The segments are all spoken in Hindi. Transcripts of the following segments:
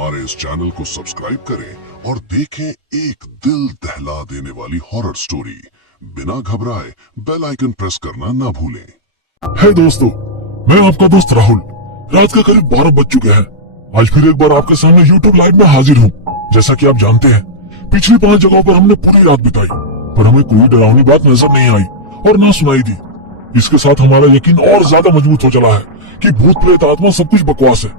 हमारे इस चैनल को सब्सक्राइब करें और देखें एक दिल दहला देने वाली हॉरर स्टोरी। बिना घबराए बेल आइकन प्रेस करना ना भूलें। है दोस्तों, मैं आपका दोस्त राहुल। रात के करीब 12 बज चुके हैं। आज फिर एक बार आपके सामने YouTube लाइव में हाजिर हूँ। जैसा कि आप जानते हैं, पिछली 5 जगहों पर हमने पूरी रात बिताई, पर हमें कोई डरावनी बात नजर नहीं आई और ना सुनाई दी। इसके साथ हमारा यकीन और ज्यादा मजबूत हो चला है कि भूत प्रेत आत्मा सब कुछ बकवास है,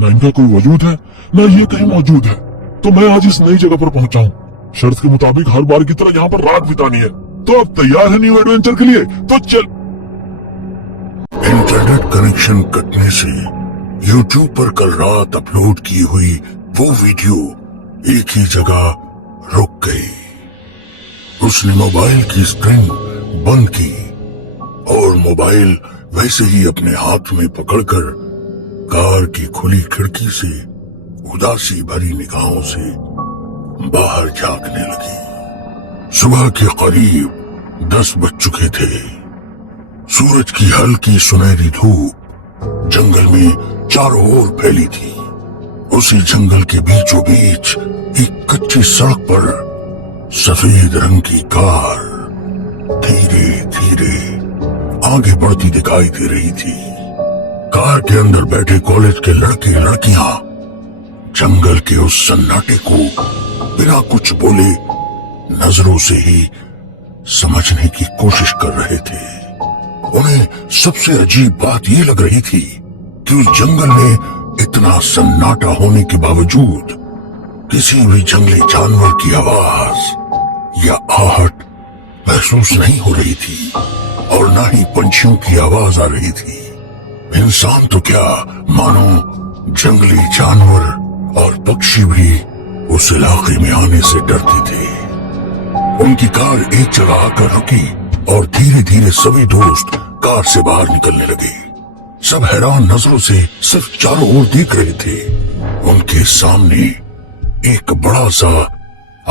न इनका कोई वजूद है, न ये कहीं मौजूद है। तो मैं आज इस नई जगह पर पहुंचा हूँ। शर्त के मुताबिक हर बार की तरह यहाँ पर रात बितानी है। तो अब तैयार है न्यू एडवेंचर के लिए? तो चल। इंटरनेट कनेक्शन कटने से YouTube पर कल रात अपलोड की हुई वो वीडियो एक ही जगह रुक गई। उसने मोबाइल की स्क्रीन बंद की और मोबाइल वैसे ही अपने हाथ में पकड़कर कार की खुली खिड़की से उदासी भरी निगाहों से बाहर झांकने लगी। सुबह के करीब 10 बज चुके थे। सूरज की हल्की सुनहरी धूप जंगल में चारों ओर फैली थी। उसी जंगल के बीचों बीच एक कच्ची सड़क पर सफेद रंग की कार धीरे धीरे आगे बढ़ती दिखाई दे रही थी। कार के अंदर बैठे कॉलेज के लड़के लड़कियां जंगल के उस सन्नाटे को बिना कुछ बोले नजरों से ही समझने की कोशिश कर रहे थे। उन्हें सबसे अजीब बात यह लग रही थी कि उस जंगल में इतना सन्नाटा होने के बावजूद किसी भी जंगली जानवर की आवाज या आहट महसूस नहीं हो रही थी और ना ही पंछियों की आवाज आ रही थी। इंसान तो क्या, मानो जंगली जानवर और पक्षी भी उस इलाके में आने से डरते थे। उनकी कार एक जगह आकर रुकी और धीरे धीरे सभी दोस्त कार से बाहर निकलने लगे। सब हैरान नजरों से सिर्फ चारों ओर देख रहे थे। उनके सामने एक बड़ा सा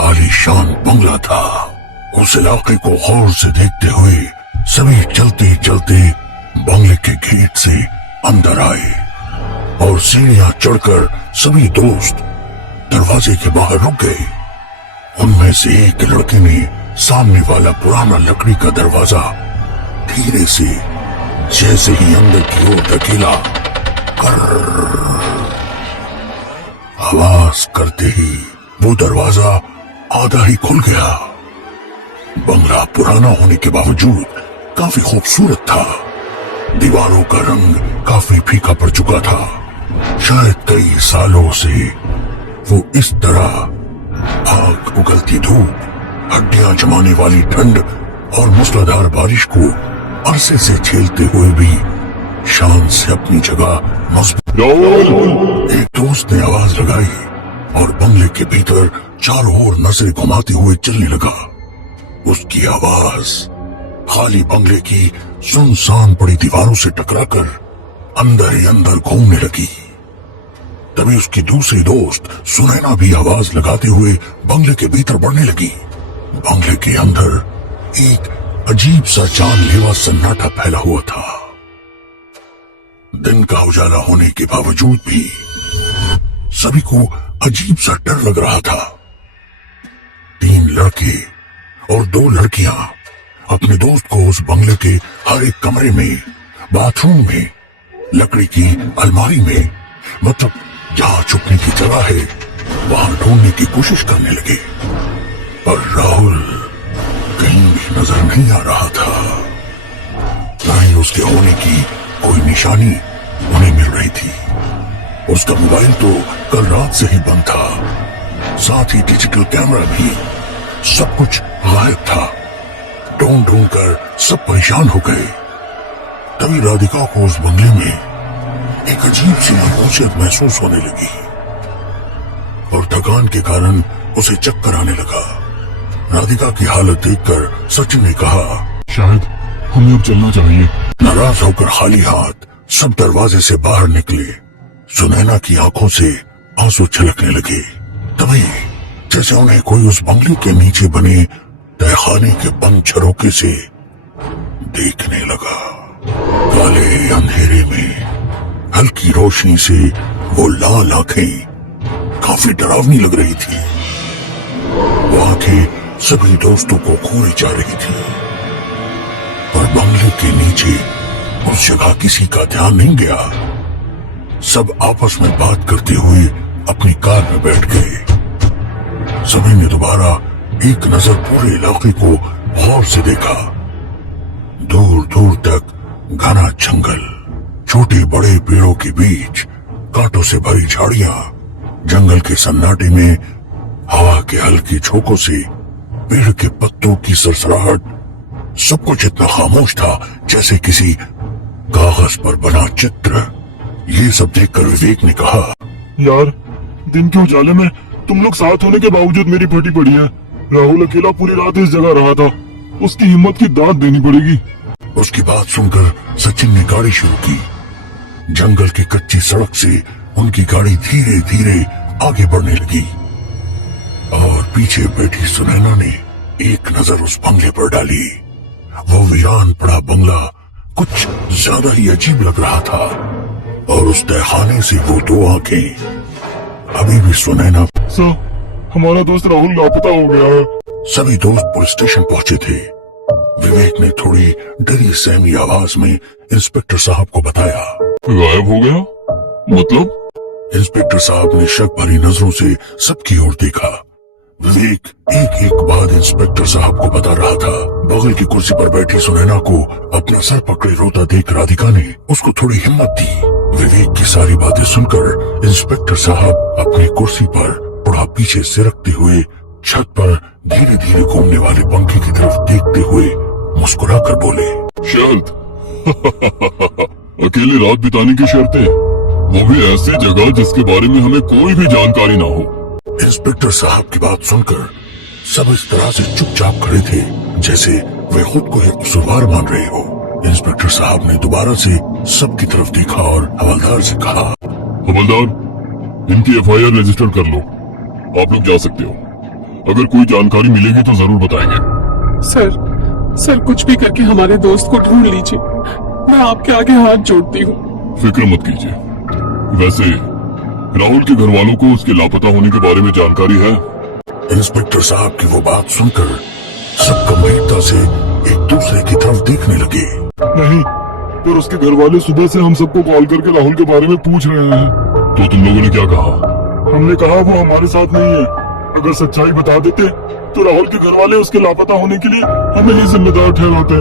आलीशान बंगला था। उस इलाके को गौर से देखते हुए सभी चलते चलते बंगले के गेट से अंदर आए और सीढ़ियां चढ़कर सभी दोस्त दरवाजे के बाहर रुक गए। उनमें से एक लड़के ने सामने वाला पुराना लकड़ी का दरवाजा धीरे से जैसे ही अंदर की ओर धकेला, आवाज करते ही वो दरवाजा आधा ही खुल गया। बंगला पुराना होने के बावजूद काफी खूबसूरत था। दीवारों का रंग काफी फीका पड़ चुका था। शायद कई सालों से वो इस तरह आग उगलती धूप, हड्डियां जमाने वाली ठंड और मूसलाधार बारिश को अरसे से झेलते हुए भी शान से अपनी जगह मजबूत। एक दोस्त ने आवाज लगाई और बंगले के भीतर चारों ओर नजरें घुमाते हुए चलने लगा। उसकी आवाज खाली बंगले की सुनसान पड़ी दीवारों से टकराकर अंदर ही अंदर घूमने लगी। तभी उसकी दूसरी दोस्त सुनैना भी आवाज लगाते हुए बंगले के भीतर बढ़ने लगी। बंगले के अंदर एक अजीब सा जानलेवा सन्नाटा फैला हुआ था। दिन का उजाला होने के बावजूद भी सभी को अजीब सा डर लग रहा था। 3 लड़के और 2 लड़कियां अपने दोस्त को उस बंगले के हर एक कमरे में, बाथरूम में, लकड़ी की अलमारी में, मतलब जहां छुपने की जगह है वहां ढूंढने की कोशिश करने लगे। पर राहुल कहीं भी नजर नहीं आ रहा था। न ही उसके होने की कोई निशानी उन्हें मिल रही थी। उसका मोबाइल तो कल रात से ही बंद था, साथ ही डिजिटल कैमरा भी। सब कुछ गायब था। ढूंढ ढूंढ कर सब परेशान हो गए। तभी राधिका को उस बंगले में एक अजीब सी नाखुशियत महसूस होने लगी और थकान के कारण उसे चक्कर आने लगा। राधिका की हालत देखकर सचिन ने कहा, शायद हमें अब चलना चाहिए। नाराज होकर खाली हाथ सब दरवाजे से बाहर निकले। सुनैना की आंखों से आंसू छलकने लगे। तभी जैसे उन्हें कोई उस बंगले के नीचे बने तहखाने के बंद झरोखे से देखने लगा। काले अंधेरे में हल्की रोशनी से वो लाल आंखें काफी डरावनी लग रही थी। वो आंखें सभी दोस्तों को घूरी जा रही थी, पर बंगले के नीचे उस जगह किसी का ध्यान नहीं गया। सब आपस में बात करते हुए अपनी कार में बैठ गए। सभी ने दोबारा एक नजर पूरे इलाके को गौर से देखा। दूर दूर तक घना जंगल, छोटे बड़े पेड़ों के बीच कांटों से भरी झाड़ियां, जंगल के सन्नाटे में हवा के हल्के झोंकों से पेड़ के पत्तों की सरसराहट, सब कुछ इतना खामोश था जैसे किसी कागज पर बना चित्र। ये सब देखकर विवेक ने कहा, यार, दिन के उजाले में तुम लोग साथ होने के बावजूद मेरी फटी पड़ी है। राहुल अकेला पूरी रात इस जगह रहा था, उसकी हिम्मत की दाद देनी पड़ेगी। उसकी बात सुनकर सचिन ने गाड़ी शुरू की। जंगल की कच्ची सड़क से उनकी गाड़ी धीरे धीरे आगे बढ़ने लगी और पीछे बैठी सुनैना ने एक नजर उस बंगले पर डाली। वो वीरान पड़ा बंगला कुछ ज्यादा ही अजीब लग रहा था और उस तहखाने से वो दो आंखें। अभी भी सुनैना। सर, हमारा दोस्त राहुल लापता हो गया है। सभी दोस्त पुलिस स्टेशन पहुंचे थे। विवेक ने थोड़ी डरी सहमी आवाज में इंस्पेक्टर साहब को बताया। गायब हो गया? मतलब? इंस्पेक्टर साहब ने शक भरी नजरों से सबकी ओर देखा। विवेक एक एक बात इंस्पेक्टर साहब को बता रहा था। बगल की कुर्सी पर बैठी सुनैना को अपना सर पकड़े रोता देख राधिका ने उसको थोड़ी हिम्मत दी। विवेक की सारी बातें सुनकर इंस्पेक्टर साहब अपनी कुर्सी पर थोड़ा पीछे सिरकते हुए छत पर धीरे धीरे घूमने वाले पंखे की तरफ देखते हुए मुस्कुराकर बोले, शर्त अकेले रात बिताने की शर्तें, वो भी ऐसे जगह जिसके बारे में हमें कोई भी जानकारी ना हो। इंस्पेक्टर साहब की बात सुनकर सब इस तरह से चुपचाप खड़े थे जैसे वे खुद को एक कसूरवार मान रहे हो। इंस्पेक्टर साहब ने दोबारा से सबकी तरफ देखा और हवलदार से कहा, हवलदार, इनकी एफआईआर रजिस्टर कर लो। आप लोग जा सकते हो। अगर कोई जानकारी मिलेगी तो जरूर बताएंगे। सर कुछ भी करके हमारे दोस्त को ढूंढ लीजिए। मैं आपके आगे हाथ जोड़ती हूँ। फिक्र मत कीजिए। वैसे राहुल के घर वालों को उसके लापता होने के बारे में जानकारी है? इंस्पेक्टर साहब की वो बात सुनकर सब गंभीरता से एक दूसरे की तरफ देखने लगे। नहीं, पर उसके घर वाले सुबह से हम सबको कॉल करके राहुल के बारे में पूछ रहे हैं। तो तुम लोगों ने क्या कहा? हमने कहा वो हमारे साथ नहीं है। अगर सच्चाई बता देते तो राहुल के घर वाले उसके लापता होने के लिए हमें ही जिम्मेदार ठहराते।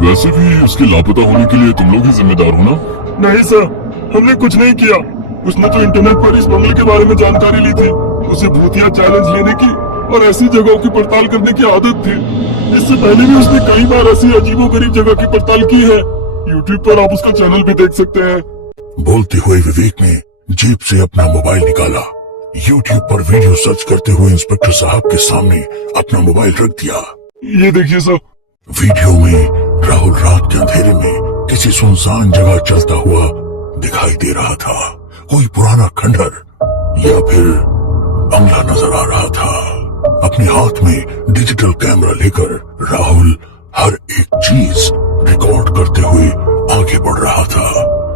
वैसे भी उसके लापता होने के लिए तुम लोग ही जिम्मेदार हो ना? नहीं सर, हमने कुछ नहीं किया। उसने तो इंटरनेट पर इस बंगले के बारे में जानकारी ली थी। उसे भूतिया चैलेंज लेने की और ऐसी जगहों की पड़ताल करने की आदत थी। इससे पहले भी उसने कई बार ऐसी अजीबोगरीब जगह की पड़ताल की है। यूट्यूब पर आप उसका चैनल भी देख सकते हैं। बोलते हुए विवेक ने जेब से अपना मोबाइल निकाला। यूट्यूब पर वीडियो सर्च करते हुए इंस्पेक्टर साहब के सामने अपना मोबाइल रख दिया। ये देखिए सर। वीडियो में राहुल रात के अंधेरे में किसी सुनसान जगह चलता हुआ दिखाई दे रहा था। कोई पुराना खंडर या फिर बंगला नजर आ रहा था। अपने हाथ में डिजिटल कैमरा लेकर राहुल हर एक चीज रिकॉर्ड करते हुए आगे बढ़ रहा था।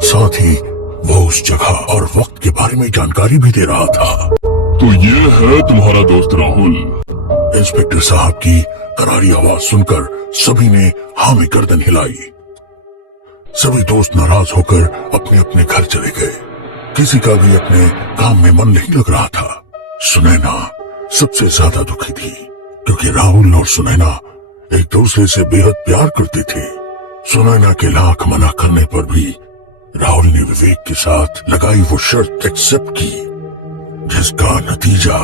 साथ ही वो उस जगह और वक्त के बारे में जानकारी भी दे रहा था। तो ये है तुम्हारा दोस्त राहुल। इंस्पेक्टर साहब की करारी आवाज सुनकर सभी ने हाँ में गर्दन हिलाई। सभी दोस्त नाराज होकर अपने अपने घर चले गए। किसी का भी अपने काम में मन नहीं लग रहा था। सुनैना सबसे ज्यादा दुखी थी क्योंकि राहुल और सुनैना एक दूसरे से बेहद प्यार करते थे। सुनैना के लाख मना करने पर भी राहुल ने विवेक के साथ लगाई वो शर्त एक्सेप्ट की, जिसका नतीजा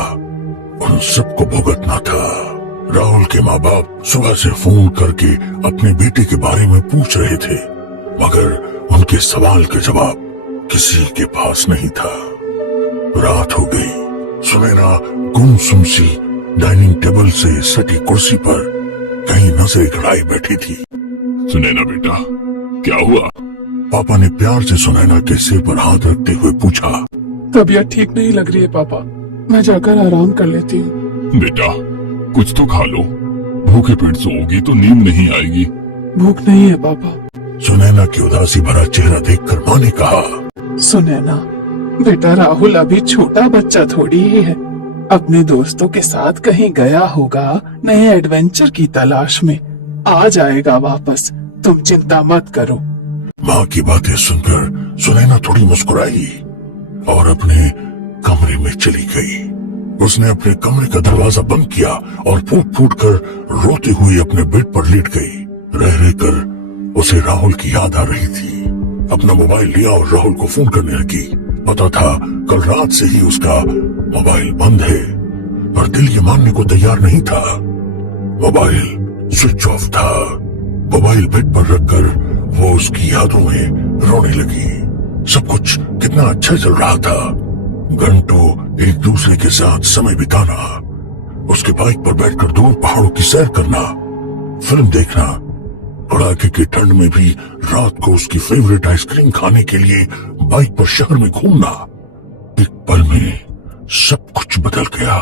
उन सबको भुगतना था। राहुल के माँ बाप सुबह से फोन करके अपने बेटे के बारे में पूछ रहे थे, मगर उनके सवाल के जवाब किसी के पास नहीं था। रात हो गई। सुनैना गुमसुम सी डाइनिंग टेबल से सटी कुर्सी पर कहीं नजरें गड़ाई बैठी थी। सुनैना बेटा, क्या हुआ? पापा ने प्यार से सुनैना के सिर पर हाथ रखते हुए पूछा। तबीयत ठीक नहीं लग रही है पापा, मैं जाकर आराम कर लेती हूँ। बेटा, कुछ तो खा लो। भूखे पेट सोओगी तो नींद नहीं आएगी। भूख नहीं है पापा। सुनैना की उदासी भरा चेहरा देखकर माँ ने कहा, सुनैना, बेटा राहुल अभी छोटा बच्चा थोड़ी ही है, अपने दोस्तों के साथ कहीं गया होगा नए एडवेंचर की तलाश में। आ जाएगा वापस, तुम चिंता मत करो। माँ की बातें सुनकर सुनैना थोड़ी मुस्कुराई और अपने कमरे में चली गई। उसने अपने कमरे का दरवाजा बंद किया और फूट फूट कर रोती हुई अपने बेड पर लेट गई। रह रहकर उसे राहुल की याद आ रही थी। अपना मोबाइल लिया और राहुल को फोन करने लगी। पता था कल रात से ही उसका मोबाइल बंद है, पर दिल ये मानने को तैयार नहीं था। मोबाइल स्विच ऑफ था। मोबाइल बेड पर रखकर वो उसकी यादों में रोने लगी। सब कुछ कितना अच्छा चल रहा था। घंटों एक दूसरे के साथ समय बिताना, उसके बाइक पर बैठकर दूर पहाड़ों की सैर करना, फिल्म देखना, कड़ाके की ठंड में भी रात को उसकी फेवरेट आइसक्रीम खाने के लिए बाइक पर शहर में घूमना। एक पल में सब कुछ बदल गया।